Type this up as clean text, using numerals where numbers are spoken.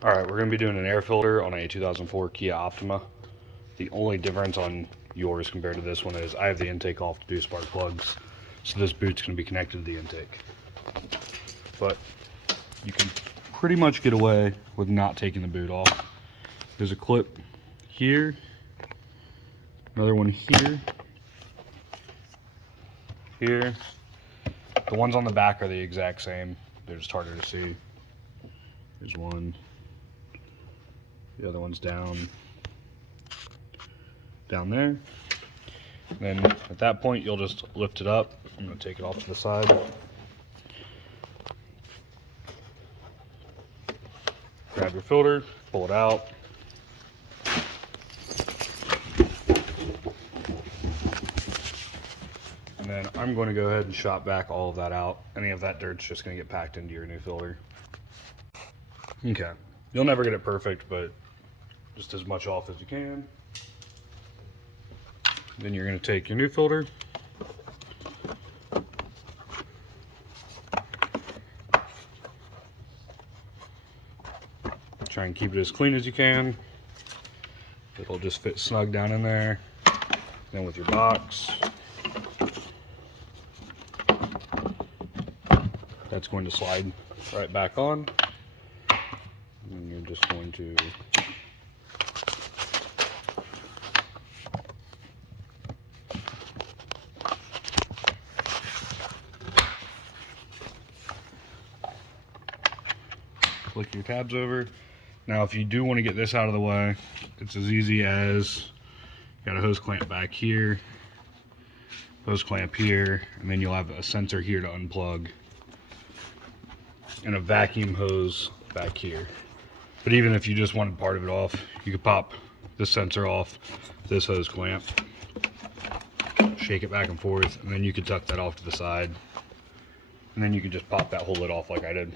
All right, we're going to be doing an air filter on a 2004 Kia Optima. The only difference on yours compared to this one is I have the intake off to do spark plugs, so this boot's going to be connected to the intake. But you can pretty much get away with not taking the boot off. There's a clip here, another one here, here. The ones on the back are the exact same. They're just harder to see. There's one. The other one's down there. And then at that point, you'll just lift it up. I'm going to take it off to the side. Grab your filter, pull it out. And then I'm going to go ahead and shop back all of that out. Any of that dirt's just going to get packed into your new filter. Okay. You'll never get it perfect, but just as much off as you can. Then you're going to take your new filter, try and keep it as clean as you can. It'll just fit snug down in there. Then with your box, that's going to slide right back on. And you're just going to flick your tabs over. Now if you do want to get this out of the way, it's as easy as got a hose clamp back here, hose clamp here, and then you'll have a sensor here to unplug and a vacuum hose back here. But even if you just wanted part of it off, you could pop this sensor off this hose clamp, shake it back and forth, and then you could tuck that off to the side, and then you can just pop that whole lid off like I did.